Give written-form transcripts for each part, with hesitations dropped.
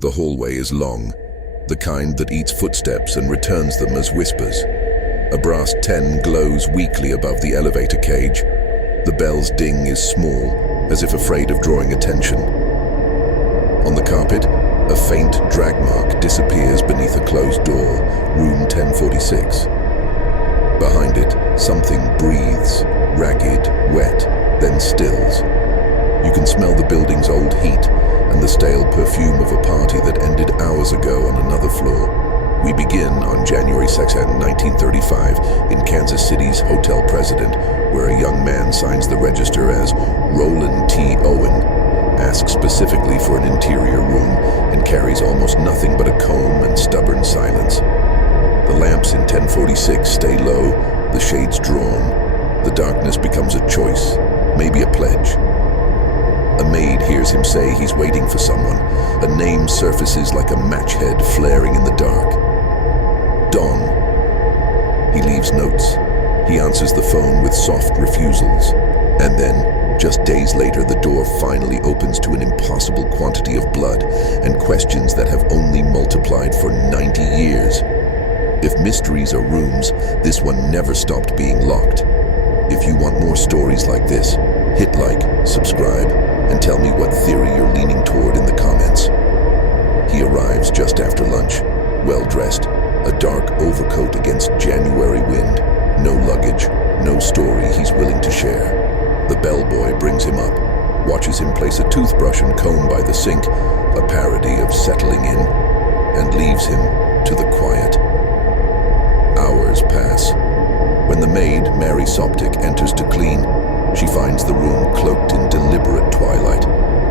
The hallway is long, the kind that eats footsteps and returns them as whispers. A brass 10 glows weakly above the elevator cage. The bell's ding is small, as if afraid of drawing attention. On the carpet, a faint drag mark disappears beneath a closed door, room 1046. Behind it, something breathes, ragged, wet, then stills. You can smell the building's old heat and the stale perfume of a party that ended hours ago on another floor. We begin on January 2nd, 1935, in Kansas City's Hotel President, where a young man signs the register as Roland T. Owen, asks specifically for an interior room, and carries almost nothing but a comb and stubborn silence. The lamps in 1046 stay low, the shades drawn. The darkness becomes a choice, maybe a pledge. A maid hears him say he's waiting for someone. A name surfaces like a match head flaring in the dark. Don. He leaves notes. He answers the phone with soft refusals. And then, just days later, the door finally opens to an impossible quantity of blood and questions that have only multiplied for 90 years. If mysteries are rooms, this one never stopped being locked. If you want more stories like this, hit like, subscribe, and tell me what theory you're leaning toward in the comments. He arrives just after lunch, well-dressed, a dark overcoat against January wind, no luggage, no story he's willing to share. The bellboy brings him up, watches him place a toothbrush and comb by the sink, a parody of settling in, and leaves him to the quiet. Hours pass. When the maid, Mary Soptic, enters to clean, she finds the room cloaked in deliberate twilight,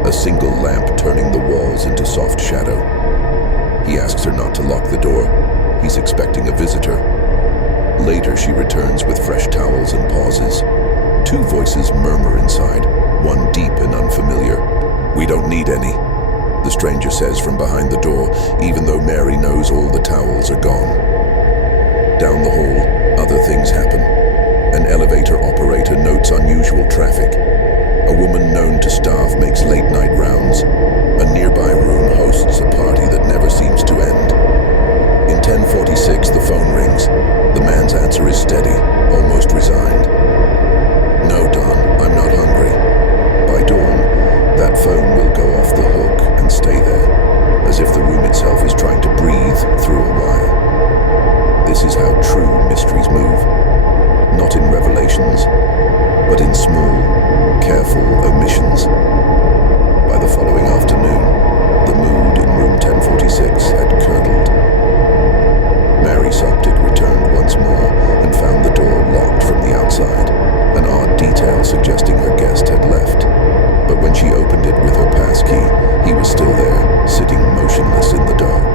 a single lamp turning the walls into soft shadow. He asks her not to lock the door. He's expecting a visitor. Later, she returns with fresh towels and pauses. Two voices murmur inside, one deep and unfamiliar. "We don't need any," the stranger says from behind the door, even though Mary knows all the towels are gone. Down the hall, other things happen. An elevator operator notes unusual traffic. A woman known to staff makes late-night rounds. A nearby room hosts a party that never seems to end. In 1046, the phone rings. The man's answer is steady, almost resigned. "No, Don, I'm not hungry." By dawn, that phone will go off the hook and stay there, as if the room itself is trying to breathe through a wire. This is how true mysteries move. Not in revelations, but in small, careful omissions. By the following afternoon, the mood in room 1046 had curdled. Mary Soptic returned once more and found the door locked from the outside, an odd detail suggesting her guest had left. But when she opened it with her passkey, he was still there, sitting motionless in the dark.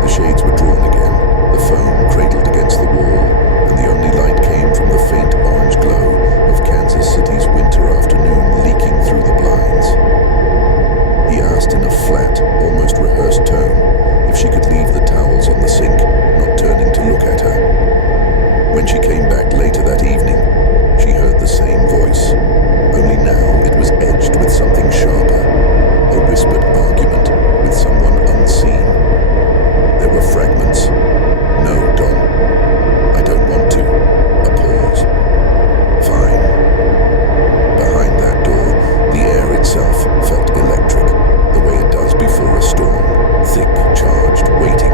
The shades were drawn again, the phone cradled against the wall, and the only light came from the faint orange glow of Kansas City's winter afternoon leaking through the blinds. He asked in a flat, almost rehearsed tone if she could leave the towels on the sink, not turning to look at her. When she came back later that evening, she heard the same voice, only now it was edged with something sharper, a whispered argument with someone unseen. There were fragments. "No, Don, I don't want to." A pause. "Fine." Behind that door, the air itself felt electric, the way it does before a storm, thick, charged, waiting.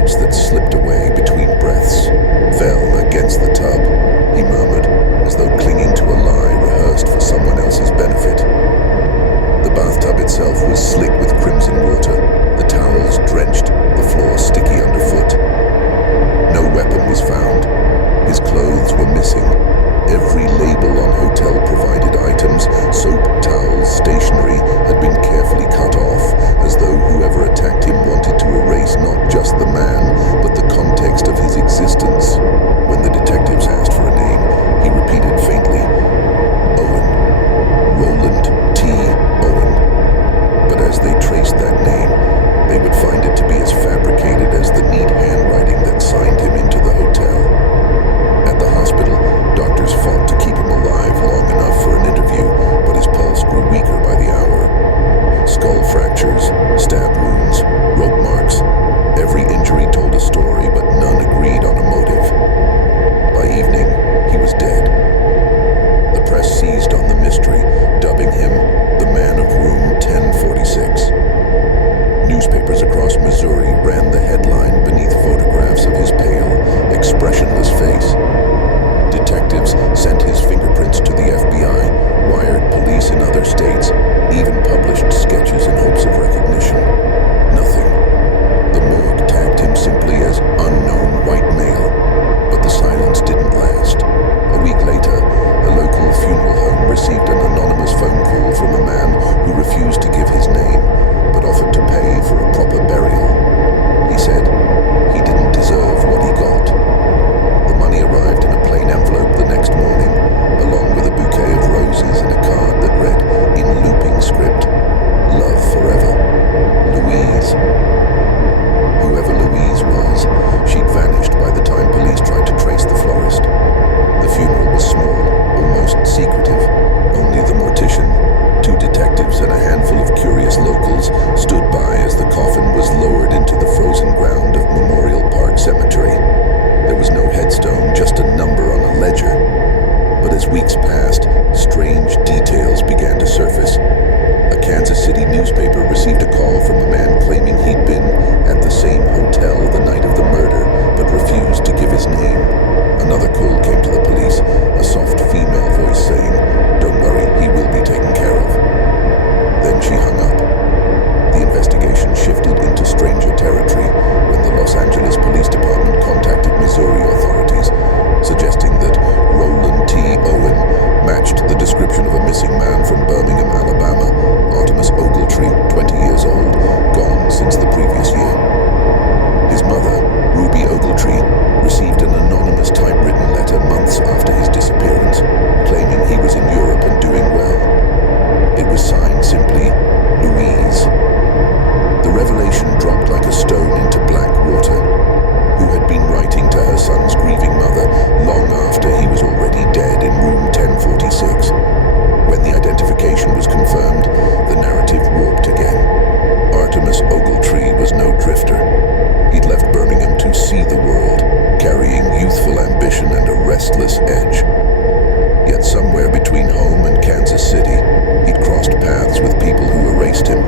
words that slipped away between breaths, fell against the tub. He murmured, as though clinging to a lie rehearsed for someone else's benefit. The bathtub itself was slick with crimson water, the towels drenched, the floor sticky underfoot. No weapon was found. His clothes were missing. Every label on hotel-provided items, soap, towels, stationery, had been carefully cut off, as though whoever attacked him wanted to erase not just the man, but the context of his existence. When the detectives asked for a name, he repeated faintly, Owen. Roland T. Owen. But as they traced that name, they would find it to be as fabricated as the neat handwriting that signed him into the hotel. At the hospital, doctors fought to keep him alive long enough for an interview, but his pulse grew weaker by the hour. Skull fractures, stab wounds, rope marks. Every injury told a story, but none agreed on a motive. By evening, he was dead. The press seized on the mystery, dubbing him the man of room 1046. Newspapers across Missouri ran the headline beneath photographs of his pale, expressionless face. Detectives sent his fingerprints to the FBI, wired police in other states, even published sketches in hopes of recognition. Nothing. The morgue tagged him simply as unknown white male, but the silence didn't last. A week later, a local funeral home received an anonymous phone call from a man who refused to give his name, but offered to pay for a proper burial. He said he didn't deserve what he got. The money arrived in a plain envelope the next morning, along with a bouquet of roses and a card that read, in looping script, Love forever, Louise. Whoever Louise was, she'd vanished by the time police tried to trace the florist. The funeral was small, almost secretive. Only the mortician, 2 detectives and a handful of curious locals stood by as the coffin was lowered into the frozen ground of Memorial Park Cemetery. There was no headstone, just a number on a ledger. But as weeks passed, strange details began to surface. A Kansas City newspaper received a call from a man claiming he'd been at the same hotel the night of the murder, but refused to give his name. Another call came to the police, a soft female voice saying, "Don't worry, he will be taken care of." Then she hung up. The investigation shifted into stranger territory when the Los Angeles Police Department contacted Missouri authorities, suggesting that Roland T. Owen matched the description of a missing man from Birmingham, Alabama, Artemus Ogletree, 20 years old, gone since the previous year. His mother, Ruby Ogletree, received an anonymous typewritten letter months after his disappearance, claiming he was in Europe and doing well. It was signed simply, Louise. The revelation dropped like a stone into black water. Who had been writing to her son's grieving mother long after he was already dead in room 1046. When the identification was confirmed, the narrative warped again. Artemus Ogletree was no drifter. He'd left Birmingham to see the world, carrying youthful ambition and a restless edge. Yet somewhere between home and Kansas City, he'd crossed paths with people who erased him.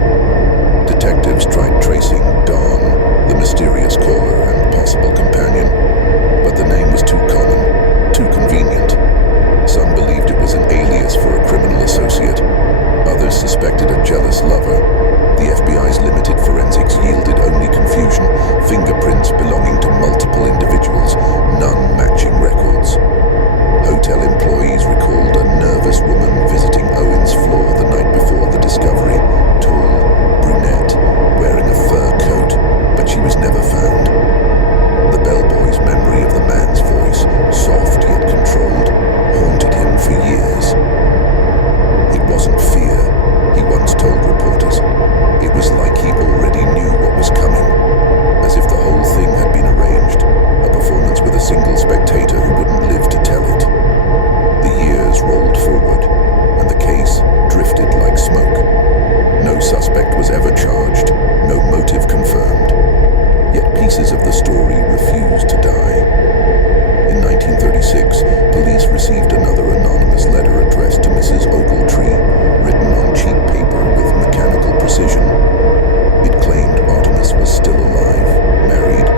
Detectives tried tracing Dawn, the mysterious caller and possible companion, but the name was too common, too convenient. Some believed it was an alias for a criminal associate. Others suspected a jealous lover. The FBI's limited forensics yielded only confusion, fingerprints belonging to multiple individuals, none matching records. Hotel employees recalled a nervous woman visiting Owen's floor the night before the discovery, tall, brunette, wearing a fur coat, but she was never found. The bellboy's memory of the man's voice, soft yet controlled, haunted him for years. It wasn't fear, he once told reporters. It was like he already knew what was coming, as if the whole thing had been arranged, a performance with a single spectator who wouldn't live to tell it. The years rolled forward, and the case drifted like smoke. No suspect was ever charged, no motive confirmed. Yet pieces of the story refused to die. In 1936, police received another anonymous letter addressed to Mrs. Ogletree, written on cheap paper with mechanical precision. It claimed Artemus was still alive, married,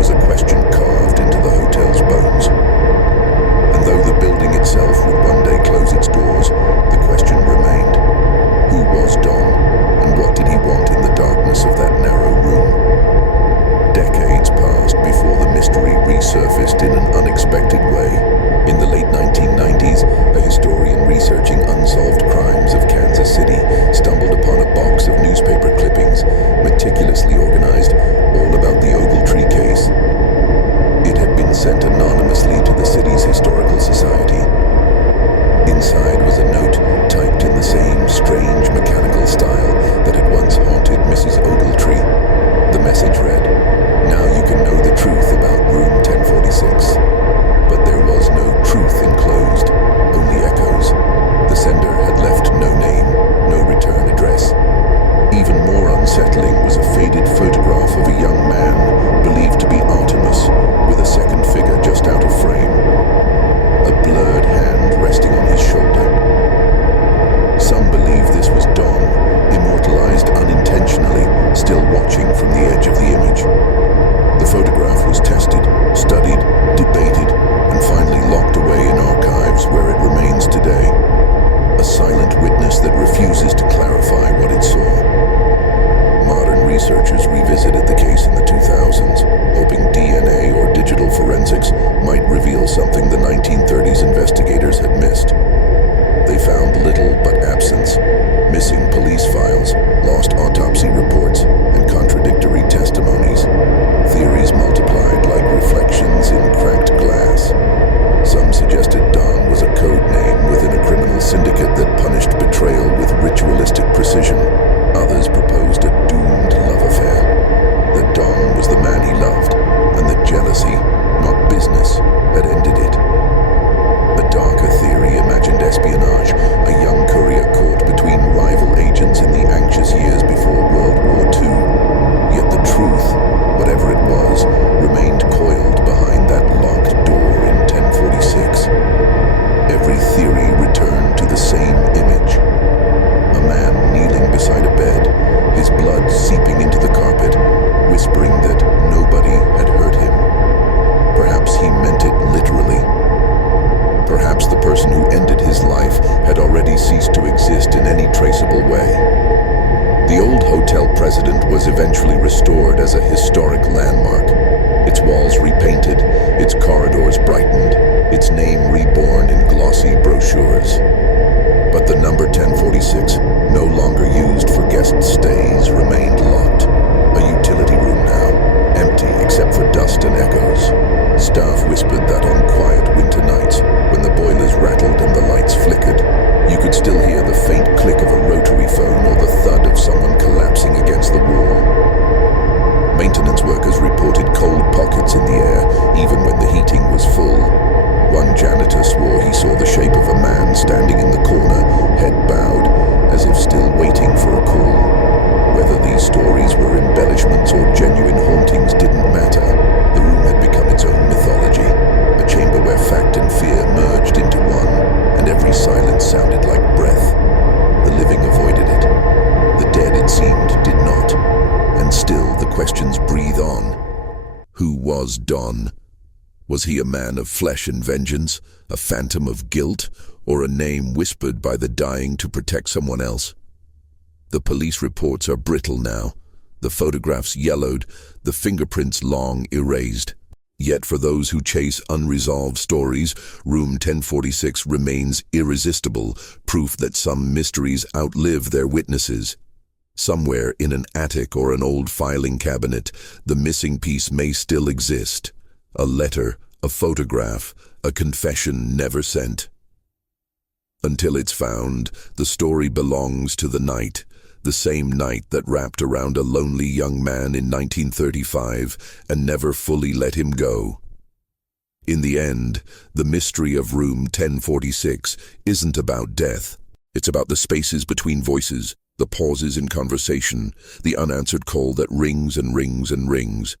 was a question carved into the hotel's bones. And though the building itself would one day close its doors, the question remained. Who was Don, and what did he want in the darkness of that narrow room? Decades passed before the mystery resurfaced in an unexpected way. In the late 1990s, a historian researching unsolved crimes of Kansas City stumbled upon a box of newspaper clippings, meticulously organized, all about the Ogletree case. It had been sent anonymously to the city's historical society. Inside was a note typed in the same strange mechanical style that had once haunted Mrs. Ogletree. The message read, "Now you can know the truth about room 1046. But there was no truth enclosed, only echoes. The sender had left no name, no return address. Even more unsettling was a faded photograph of a young man, believed to be Artemis, with a second figure just out of frame. A blurred hand resting on his shoulder. Some believe this was Don, immortalized unintentionally, still watching from the edge of the image. The photograph was tested, studied, debated, and finally locked away in archives where it remains today. A silent witness that refuses to clarify what it saw. Modern researchers revisited the case in the 2000s, hoping DNA or digital forensics might reveal something the 1930s investigators had missed. They found little but absence, missing police files, lost autopsy reports, and contradictory testimonies. Theories multiplied like reflections in cracked glass. Some suggested Don was a code name within a criminal syndicate that punished betrayal with ritualistic precision. Others proposed a doomed love affair. That Don was the man he loved, and that jealousy, not business, had ended it. A darker theory imagined espionage, a young courier caught between rival agents in the anxious years before World War II. Yet the truth, whatever it was, remained coiled behind that locked door in 1046. Every theory returned to the same image. A man kneeling beside a bed, his blood seeping into the carpet, whispering that nobody had hurt him. Perhaps he meant it literally. Perhaps the person who ended his life had already ceased to exist in any traceable way. The old hotel president was eventually restored as a historic landmark. Its walls repainted, its corridors brightened, its name reborn in glossy brochures. But the number 1046, no longer used for guest stays, remained locked. A utility room now, empty except for dust and echoes. Staff whispered that on quiet winter nights, when the boilers rattled and the lights flickered, you could still hear the faint click of a rotary phone or the thud of someone collapsing against the wall. Maintenance workers reported cold pockets in the air, even when the heating was full. One janitor swore he saw the shape of a man standing in the corner, head bowed, as if still waiting for a call. Whether these stories were embellishments or genuine hauntings didn't matter. The room had become its own mythology, a chamber where fact and fear merged into one, and every silence sounded like breath. The living avoided it. The dead, it seemed, did not. And still the questions breathe on. Who was Don? Was he a man of flesh and vengeance, a phantom of guilt, or a name whispered by the dying to protect someone else? The police reports are brittle now, the photographs yellowed, the fingerprints long erased. Yet for those who chase unresolved stories, room 1046 remains irresistible, proof that some mysteries outlive their witnesses. Somewhere in an attic or an old filing cabinet, the missing piece may still exist. A letter, a photograph, a confession never sent. Until it's found, the story belongs to the night, the same night that wrapped around a lonely young man in 1935 and never fully let him go. In the end, the mystery of room 1046 isn't about death. It's about the spaces between voices, the pauses in conversation, the unanswered call that rings and rings and rings.